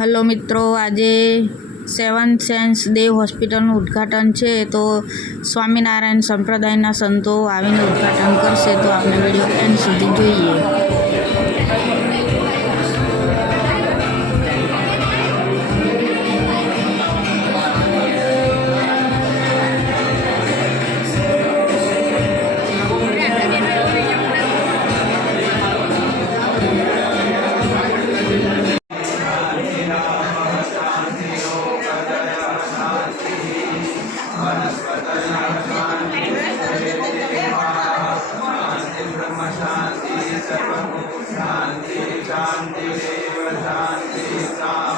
હલો મિત્રો, આજે seventh sense દેવ હોસ્પિટલનું ઉદ્ઘાટન છે. તો સ્વામિનારાયણ સંપ્રદાયના સંતો આવીને ઉદ્ઘાટન કરશે. તો આપણે વિડીયો એન્ડ સુધી જોઈએ. शांति शांति शांति